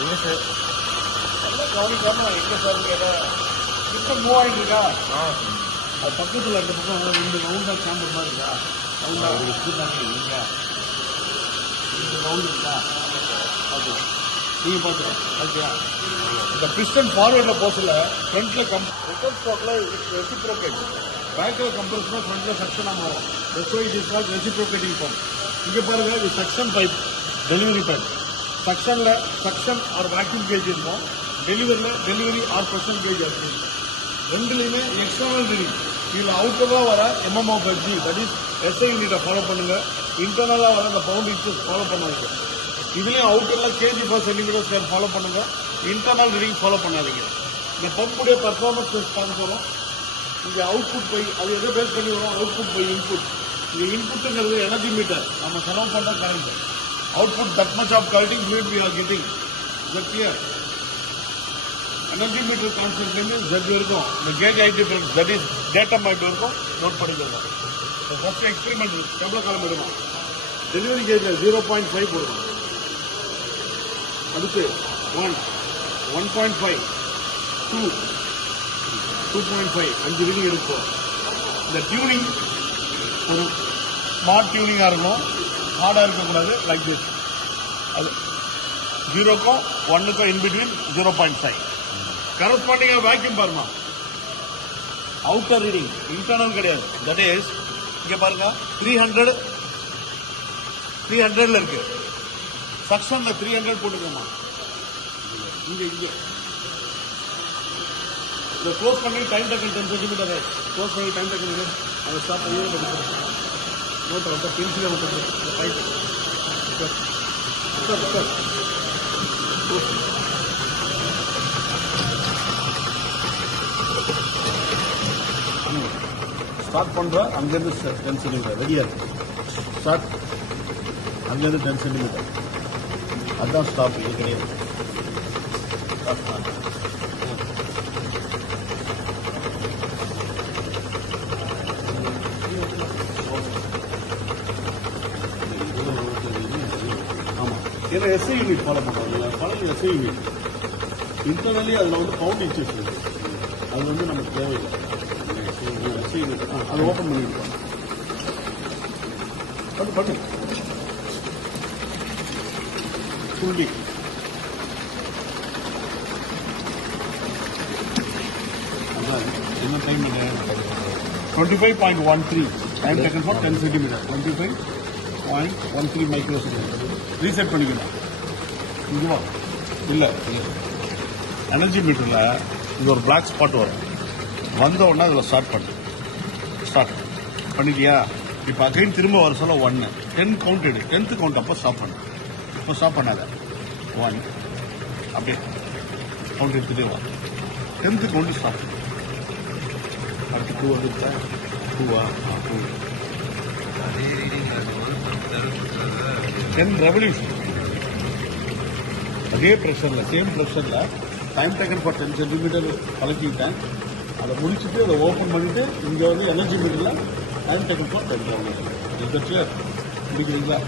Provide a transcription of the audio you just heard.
எங்கே சார் எல்லாம் கவனிக்காமல் எங்கே சார் கேட்டால் சிஸ்டம் மூவ் ஆகிட்டு இருக்கா? அது பக்கத்தில் ரெண்டு பக்கம் ரெண்டு ரவுண்டாக கேம்பர் மாதிரி இருக்கா? ரவுண்டாக இல்லைங்க, இந்த ரவுண்டு இருக்கா? ஓகே, நீங்கள் பார்த்துக்கலாம். ஓகேயா? இந்த பிஸ்டன் ஃபார்வர்டில் போசில் ஃப்ரண்ட்டில் ரிட்டர்ன் ஸ்பாட்டில் ரெசிப்ரோகேட், பேக்கில் கம்ப்ரஷனாக ஃப்ரண்ட்டில் செக்ஷனாக மாறும். Rest is called reciprocating pump. இங்கே பாருங்கள், இது செக்ஷன் பைப், டெலிவரி பைப். செக்ஷனில் செக்ஷன் ஆர் வேக்யூம் கேஜ் இருக்கும், டெலிவரி ஆர் ப்ரெஷர் கேஜ் இருக்கும். ரெண்டுலையுமே எக்ஸ்டர்னல் ரீடிங். இதில் அவுட்டராக வர MMOFG, தட் இஸ் SI யூனிட்டை ஃபாலோ பண்ணுங்கள். இன்டர்னலாக வர அந்த பவுண்ட் இன்ச்சஸ் ஃபாலோ பண்ணாதீங்க. இதுலேயும் அவுட்டரில் kg/cm ஃபாலோ பண்ணுங்கள். இன்டர்னல் ரீடிங் ஃபாலோ பண்ணாதீங்க. இந்த பம்புடைய பர்ஃபார்மன்ஸ் காமிச்சாலும் இங்கே அவுட்புட் பை அது எதை பேஸ் பண்ணி வரும்? Output by input. இது இன்புட்டுங்கிறது எனர்ஜி மீட்டர், நம்ம செலவு பண்ணுற current. Output that much of current fluid we are getting. Is clear? Energy meter கான்ஸ்டன்ட்லேருந்து Z இருக்கும். இந்த கேஜ் ஐ difference that is data might இருக்கும். நோட் பண்ணிக்கோங்க. ஃபர்ஸ்ட் எக்ஸ்பெரிமெண்ட் எவ்வளோ காலம் எடுக்கும்? டெலிவரி கேஜில் 0.5 போடுவோம். அடுத்து 1, 1.5, 2, 2.5 5 ரீடிங் எடுப்போம். இந்த டியூனிங் ஒரு ஸ்மார்ட் டியூனிங்காக இருக்கணும், ஹார்டாக இருக்கக்கூடாது. லைக் திஸ், அது 0க்கும் 1க்கும் இன்பிட்வீன் 0.5. கரஸ்பாண்டிங்காக வேக்யூம் பாருமா, அவுட்டர் ரீடிங், இன்டர்னல் கிடையாது. தட் இஸ் இங்கே பாருங்க, 300ல இருக்கு. செக்ஷனில் 300 போட்டுக்கோமா. இங்கே இதை க்ளோஸ் பண்ணி டைம் டக்கன் 10 சென்டிமீட்டர் க்ளோஸ் பண்ணி டைம் டக்கன் அதை ஸ்டாப் பண்ணி நோட்டை வந்து பென்சிலை வந்து இந்த பைப் ஸ்டார்ட் பண்ணுற அங்கேருந்து 10 சென்டிமீட்டர் ரெடியாக இருக்கு. ஸ்டார்ட் அங்கேருந்து 10 சென்டிமீட்டர், அதுதான் ஸ்டாப். இது கிடையாது. ஆமாம், ஏன்னா SI யூனிட் ஃபாலோ பண்ணுறாங்க. பழைய SI யூனிட் இன்டர்னலி அதில் வந்து பவுண்ட் இன்ச்சஸ் இருக்குது. அது வந்து நமக்கு தேவையில்லை. SI யூனிட் அதை ஓப்பன் பண்ணியிருக்கோம். பண்ணு புள்ளி அதான் என்ன time 25.13 time taken for 10 centimetre. 25.13 micro second. Reset பண்ணிக்கணும். இதுவா இல்லை, எனர்ஜி மீட்டரில் இது ஒரு பிளாக் ஸ்பாட் வரும். வந்த உடனே அதில் ஸ்டார்ட் பண்ணிட்டியா? இப்போ அகைன் திரும்ப வர சொல்ல 1 10 கவுண்ட் எடு. 10th கவுண்ட் அப்போ ஸ்டாப் பண்ணு. இப்போ ஸ்டாப் பண்ணாத. 1 அப்படியே கவுண்ட் எடுத்துகிட்டே வா. 10th கவுண்ட் ஸ்டாப் பண்ணு. அடுத்து 2 வந்துருச்சா? 2 10 ரெவல்யூஷன். அதே ப்ரெஷரில், சேம் ப்ரெஷரில் டைம் டேக்கன் ஃபார் 10 சென்டிமீட்டர் பழக்கிட்டேன். அதை முடிச்சுட்டு அதை ஓப்பன் பண்ணிவிட்டு இங்கே வந்து எனர்ஜி மீட்டரில் டைம் டேக்கன் ஃபார் 10 ரெவல்யூஷன். இது முடிக்கிறீங்களா?